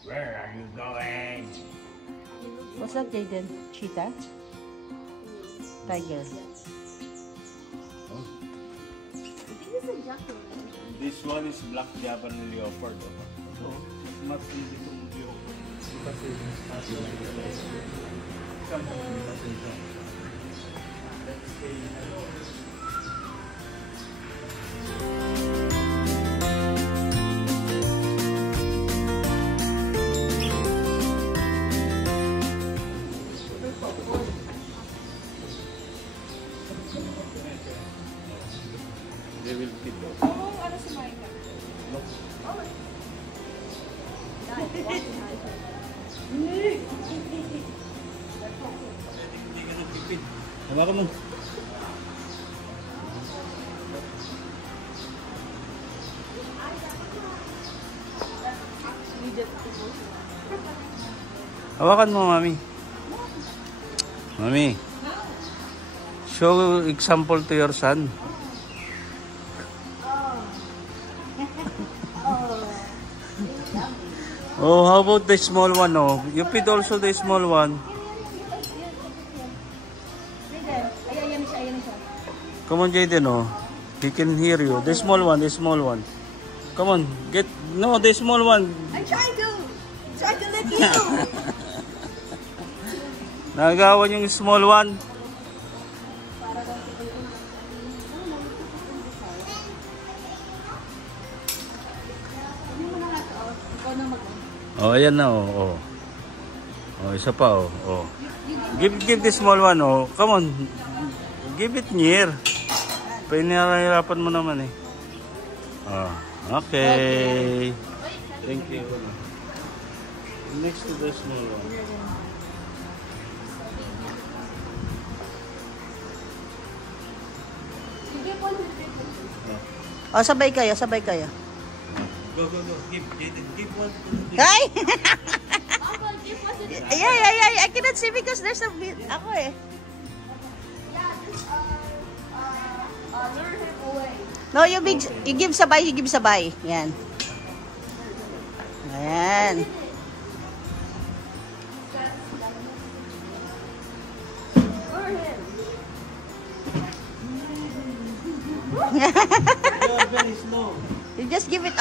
Where are you going? What's that, Jaden? Cheetah? Tiger? Oh. I think it's a jackal. This one is black Japanese leopard. Oh, mas hindi itong leopard. Kasi let's say hello. They will feed us. Oh, ano si Micah? No. Oh. Dad, Hindi ka nagpipid. Hawakan mo. Hawakan mo, Mami. Mami. Show example to your son. Oh, how about the small one? Oh, you feed also the small one. Ayan siya. Come on, Jaden. Oh, he can hear you. The small one, the small one. Come on, get no, the small one. I'm trying to let you. Nagawan yung small one. Oh, ayan na, oh. Oh, isa pa, oh. Oh. Give the small one, oh. Come on. Give it near. Pinahirapan mo naman, eh. Oh, okay. Thank you. Next to the small one. Oh, sabay kayo. Go. Give one. Hi! Uncle, give us it. Yeah. I cannot see because there's a bit. Ako eh. Yeah, just lure him away. No, you give sabay. Yan. Ayan. Lure him. Very slow. You just give it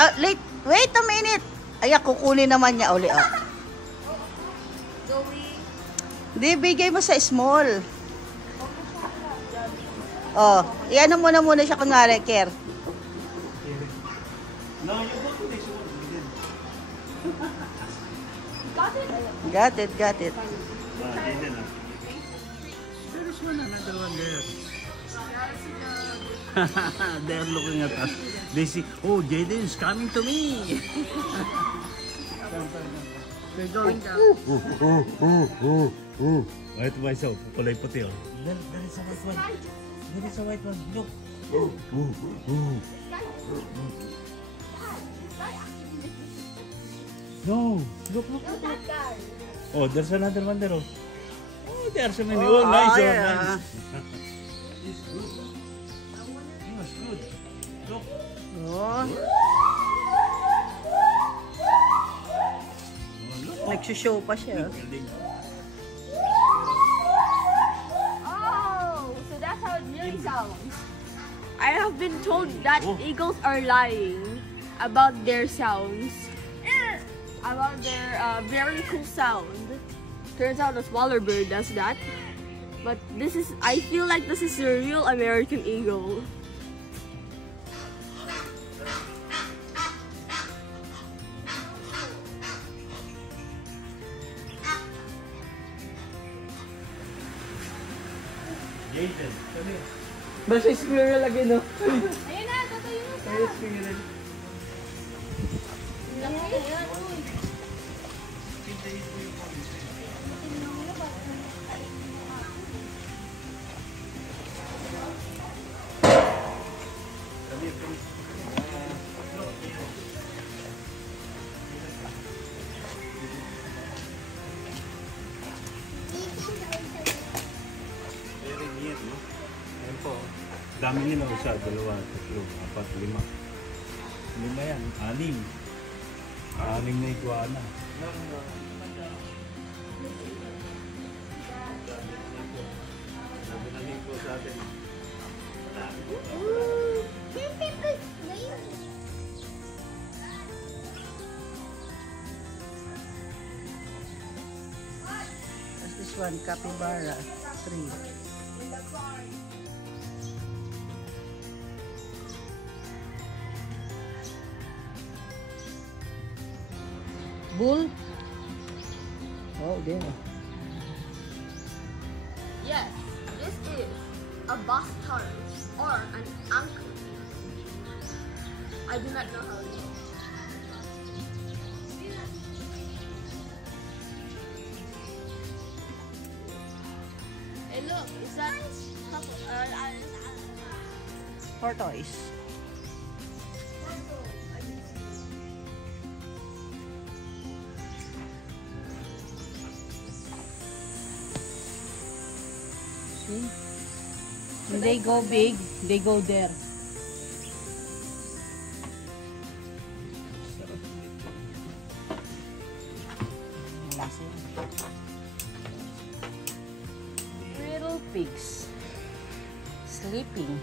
wait a minute. Ay, kukunin naman niya uli. Oh. Zoe. Di, bigay mo sa small. Oh, iano mo na muna siya kunwari, Care. No, you go to this one. Got it. There's another one there. They're looking at us. They see, oh, Jaden is coming to me. They're going down. Wait myself, kulay puti oh. There is a white one. There is a white one. Look. No, look. That guy. Oh, there's another one there. Oh, there's so many. Oh, nice. yeah. Nice. It's good. It's good. Look. Oh, nagsushow pa siya. Oh, so that's how it really sounds. I have been told that eagles are lying about their sounds. About their very cool sound. Turns out a smaller bird does that. But I feel like this is a real American eagle. Jaden, come here. Basta squirrel lagi, no? Ayun na, tatayo na siya. Ay, squirrel. Dami nila, isa, dalawa, tatlo, apat, lima. Lima yan, anim. Aning na iguana. Sabi na lingko sa atin. What's this one? Capybara. 3. Bull? Oh, there. Yes, this is a bastard or an anchor. I do not know how it is. Hey, look, is that Tortoise. See? When they go big, they go there. Little pigs sleeping.